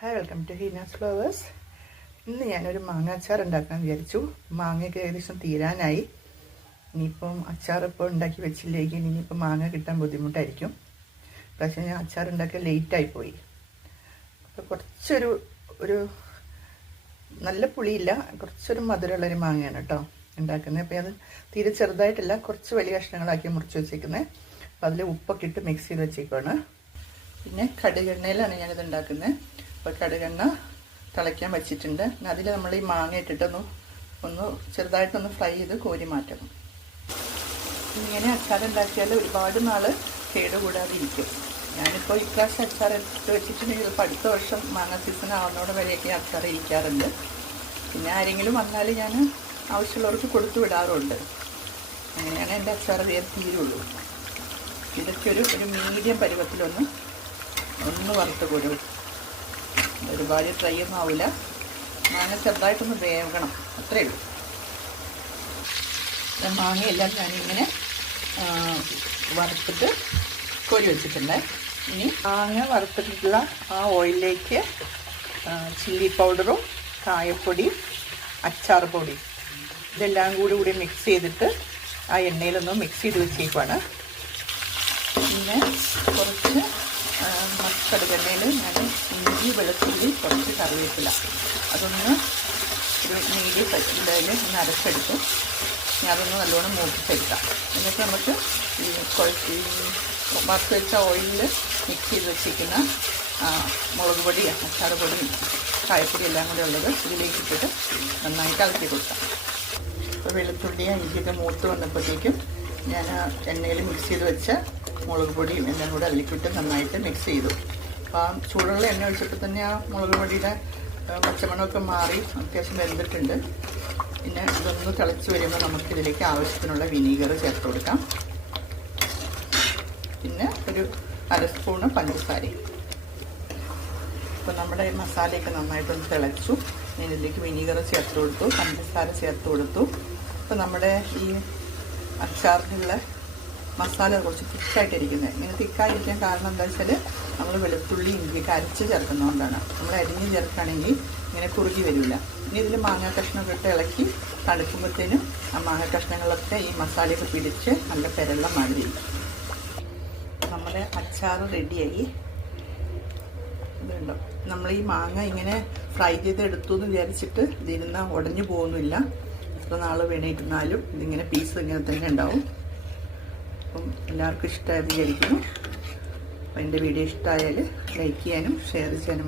Hi, welcome to Heena's flowers. ഇന്ന് ഞാനൊരു മാങ്ങ അച്ചാർ ഉണ്ടാക്കാൻ വിചാരിച്ചു. മാങ്ങയൊക്കെ ഏകദേശം തീരാനായി. ഇനിയിപ്പം അച്ചാർ ഇപ്പോൾ ഉണ്ടാക്കി വെച്ചില്ലെങ്കിൽ ഇനിയിപ്പോൾ മാങ്ങ കിട്ടാൻ ബുദ്ധിമുട്ടായിരിക്കും. പക്ഷേ ഞാൻ അച്ചാർ ഉണ്ടാക്കാൻ ലേറ്റായിപ്പോയി. അപ്പോൾ കുറച്ചൊരു നല്ല പുളിയില്ല, കുറച്ചൊരു മധുരമുള്ളൊരു മാങ്ങയാണ് കേട്ടോ ഉണ്ടാക്കുന്നത്. അപ്പോൾ അത് തീരെ ചെറുതായിട്ടല്ല, കുറച്ച് വലിയ കഷ്ണങ്ങളാക്കി മുറിച്ച് വെച്ചേക്കുന്നത്. അപ്പോൾ അതിൽ ഉപ്പൊക്കെ ഇട്ട് മിക്സ് ചെയ്ത് വെച്ചേക്കുവാണ്. പിന്നെ കടുകെണ്ണയിലാണ് ഞാനിത് ഉണ്ടാക്കുന്നത്. അപ്പോൾ കടുകെണ്ണ തിളയ്ക്കാൻ വെച്ചിട്ടുണ്ട്. അതിൽ നമ്മൾ ഈ മാങ്ങ ഇട്ടിട്ടൊന്ന് ചെറുതായിട്ടൊന്ന് ഫ്രൈ ചെയ്ത് കോരി മാറ്റണം. ഇങ്ങനെ അച്ചാർ ഉണ്ടാക്കിയാൽ ഒരുപാട് നാൾ കേടുകൂടാതെ ഇരിക്കും. ഞാനിപ്പോൾ ഇപ്രാവശ്യം അച്ചാർ എടുത്ത് വെച്ചിട്ടുണ്ടെങ്കിൽ ചിലപ്പോൾ അടുത്ത വർഷം മാങ്ങ സീസൺ ആവുന്നതോടെ വരെയൊക്കെ അച്ചാർ ഇരിക്കാറുണ്ട്. പിന്നെ ആരെങ്കിലും വന്നാൽ ഞാൻ ആവശ്യമുള്ളവർക്ക് കൊടുത്തു വിടാറുണ്ട്. അങ്ങനെയാണ് എൻ്റെ അച്ചാർ വേറെ തീരുള്ളൂ. ഇതൊക്കെ ഒരു മീഡിയം പരുവത്തിലൊന്ന് വറുത്ത് കോരും. ഒരുപാട് ഡ്രൈ ഒന്നും ആവില്ല. മാങ്ങ ചെറുതായിട്ടൊന്ന് വേകണം, അത്രയേ ഉള്ളൂ. മാങ്ങയെല്ലാം ഞാനിങ്ങനെ വറുത്തിട്ട് കോരി വെച്ചിട്ടുണ്ട്. ഇനി മാങ്ങ വറുത്തിട്ടുള്ള ആ ഓയിലിലേക്ക് ചില്ലി പൗഡറും കായപ്പൊടിയും അച്ചാർ പൊടിയും ഇതെല്ലാം കൂടി മിക്സ് ചെയ്തിട്ട് ആ എണ്ണയിലൊന്ന് മിക്സ് ചെയ്ത് വെച്ചേക്കുവാണ്. പിന്നെ കുറച്ച് കടുകെണ്ണയിൽ ഞാൻ ഇഞ്ചി, വെളുത്തുള്ളി, കുറച്ച് കറിവേപ്പില അതൊന്ന് ഒരു മീഡിയം പറ്റിൽ ഒന്ന് അരച്ചെടുത്ത് ഞാൻ അതൊന്ന് നല്ലോണം മൂപ്പിച്ചെടുക്കാം. എന്നിട്ട് നമുക്ക് ഈ വറുത്ത് വെച്ച ഓയിലിൽ മിക്സ് ചെയ്ത് വെച്ചിരിക്കുന്ന മുളക് പൊടി, അച്ചാർ പൊടിയും കായപ്പൊടി എല്ലാം കൂടെ ഉള്ളത് ഇതിലേക്ക് ഇട്ടിട്ട് നന്നായിട്ട് ഇളക്കി കൊടുക്കാം. അപ്പോൾ വെളുത്തുള്ളിയും ഇഞ്ചിയൊക്കെ മൂത്ത് വന്നപ്പോഴത്തേക്കും ഞാൻ എണ്ണയിൽ മിക്സ് ചെയ്ത് വെച്ച മുളക് പൊടിയും എല്ലാം കൂടെ അതിലേക്കിട്ട് നന്നായിട്ട് മിക്സ് ചെയ്തു. അപ്പോൾ ആ ചൂടുള്ള എണ്ണ ഒഴിച്ചപ്പോൾ തന്നെ ആ മുളക് പൊടിയുടെ പച്ചമണമൊക്കെ മാറി അത്യാവശ്യം വെന്തിട്ടുണ്ട്. പിന്നെ ഇതൊന്ന് തിളച്ച് വരുമ്പോൾ നമുക്കിതിലേക്ക് ആവശ്യത്തിനുള്ള വിനീഗർ ചേർത്ത് കൊടുക്കാം. പിന്നെ ഒരു അര സ്പൂണ് പഞ്ചസാരയും. അപ്പോൾ നമ്മുടെ മസാലയൊക്കെ നന്നായിട്ടൊന്ന് തിളച്ചു. ഞാൻ ഇതിലേക്ക് വിനീഗർ ചേർത്ത് കൊടുത്തു, പഞ്ചസാര ചേർത്ത് കൊടുത്തു. അപ്പോൾ നമ്മുടെ ഈ അച്ചാറിനുള്ള മസാല കുറച്ച് തിക്കായിട്ടിരിക്കുന്നത്. ഇങ്ങനെ തിക്കായിരിക്കാൻ കാരണം എന്താ വെച്ചാൽ നമ്മൾ വെളുത്തുള്ളി ഇഞ്ചിയൊക്കെ അരച്ച് ചേർക്കുന്നതുകൊണ്ടാണ്. നമ്മൾ അരിഞ്ഞ് ചേർക്കുകയാണെങ്കിൽ ഇങ്ങനെ കുറുകി വരില്ല. ഇനി ഇതിൽ മാങ്ങ കഷ്ണമൊക്കെ ഇട്ട് ഇളക്കി തണുക്കുമ്പോഴത്തേനും ആ മാങ്ങ കഷ്ണങ്ങളൊക്കെ ഈ മസാലയൊക്കെ പിടിച്ച് നല്ല പെരള്ള മാതിരി. നമ്മുടെ അച്ചാർ റെഡിയായി. ഇതുണ്ടോ, നമ്മൾ ഈ മാങ്ങ ഇങ്ങനെ ഫ്രൈ ചെയ്തെടുത്തു എന്ന് വിചാരിച്ചിട്ട് ഇതിരുന്ന ഉടഞ്ഞു പോകുന്നില്ല. എത്ര നാൾ വേണിയിരുന്നാലും ഇതിങ്ങനെ പീസ് ഇങ്ങനെ തന്നെ ഉണ്ടാവും. അപ്പം എല്ലാവർക്കും ഇഷ്ടമായെന്ന് വിചാരിക്കുന്നു. അപ്പോൾ എൻ്റെ വീഡിയോ ഇഷ്ടമായാൽ ലൈക്ക് ചെയ്യാനും ഷെയർ ചെയ്യാനും